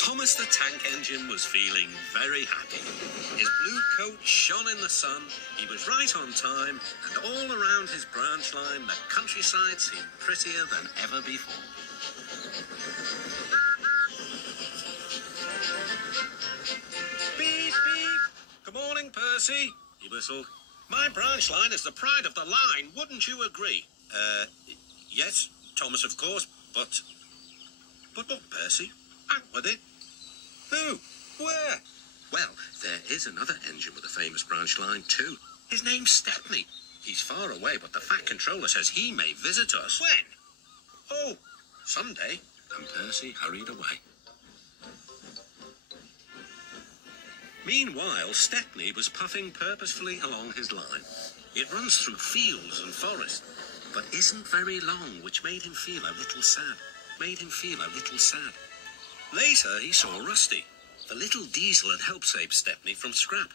Thomas the Tank Engine was feeling very happy. His blue coat shone in the sun, he was right on time, and all around his branch line the countryside seemed prettier than ever before. Beep, beep. Good morning, Percy, he whistled. My branch line is the pride of the line, wouldn't you agree? Yes, Thomas, of course, but look, Percy, out with it. Who? Where? Well, there is another engine with a famous branch line too. His name's Stepney. He's far away, but the Fat Controller says he may visit us. When? Oh, someday. And Percy hurried away. Meanwhile, Stepney was puffing purposefully along his line. It runs through fields and forest, but isn't very long, which made him feel a little sad. Later, he saw Rusty. The little diesel had helped save Stepney from scrap.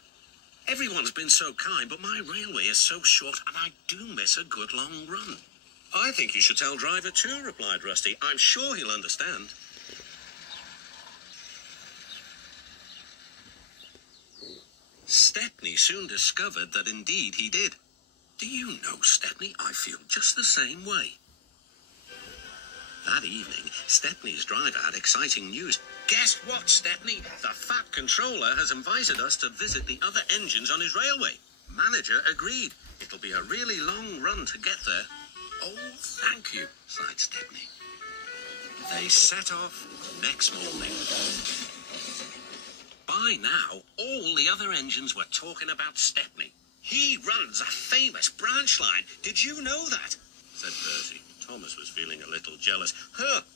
Everyone's been so kind, but my railway is so short, and I do miss a good long run. I think you should tell Driver too, replied Rusty. I'm sure he'll understand. Stepney soon discovered that indeed he did. Do you know, Stepney, I feel just the same way. That evening, Stepney's driver had exciting news. Guess what, Stepney? The Fat Controller has invited us to visit the other engines on his railway. Manager agreed. It'll be a really long run to get there. Oh, thank you, sighed Stepney. They set off next morning. By now, all the other engines were talking about Stepney. He runs a famous branch line. Did you know that? Said Percy. Thomas was feeling a little jealous.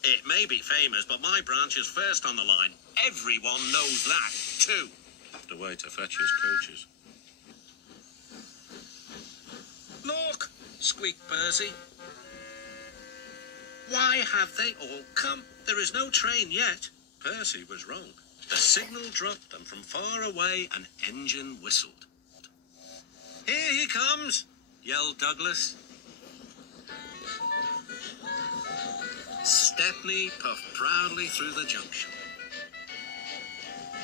It may be famous, but my branch is first on the line. Everyone knows that, too. Have to wait to fetch his coaches. Look, squeaked Percy. Why have they all come? There is no train yet. Percy was wrong. The signal dropped, and from far away an engine whistled. Here he comes, yelled Douglas. Stepney puffed proudly through the junction.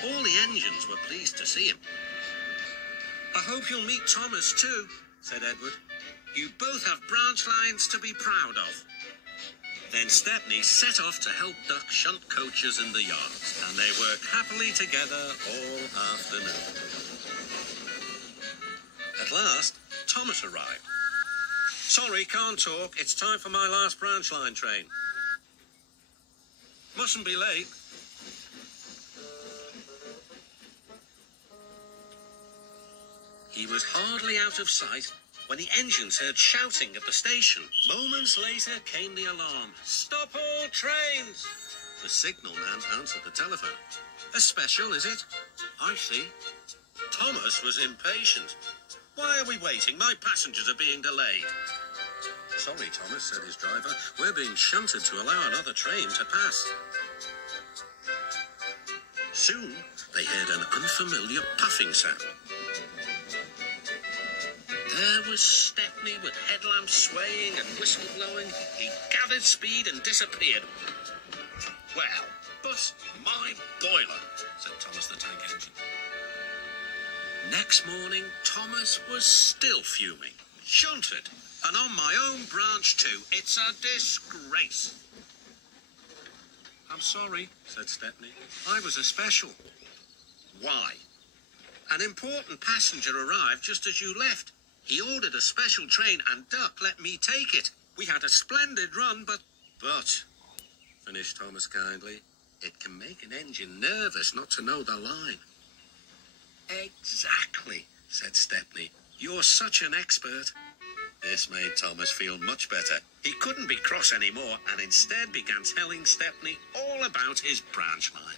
All the engines were pleased to see him. I hope you'll meet Thomas too, said Edward. You both have branch lines to be proud of. Then Stepney set off to help duck shunt coaches in the yards, and they worked happily together all afternoon. At last, Thomas arrived. Sorry, can't talk. It's time for my last branch line train. Mustn't be late. He was hardly out of sight when the engines heard shouting at the station. Moments later came the alarm. Stop all trains! The signal man answered the telephone. A special, is it? I see. Thomas was impatient. Why are we waiting? My passengers are being delayed. Sorry, Thomas, said his driver. We're being shunted to allow another train to pass. Soon, they heard an unfamiliar puffing sound. There was Stepney with headlamps swaying and whistle blowing. He gathered speed and disappeared. Well, but my boiler, said Thomas the Tank Engine. Next morning, Thomas was still fuming. Shunted, and on my own branch too. It's a disgrace. I'm sorry, said Stepney. I was a special. Why? An important passenger arrived just as you left. He ordered a special train and Duck let me take it. We had a splendid run, but, finished Thomas kindly, it can make an engine nervous not to know the line. Exactly, said Stepney. You're such an expert. This made Thomas feel much better. He couldn't be cross anymore and instead began telling Stepney all about his branch line.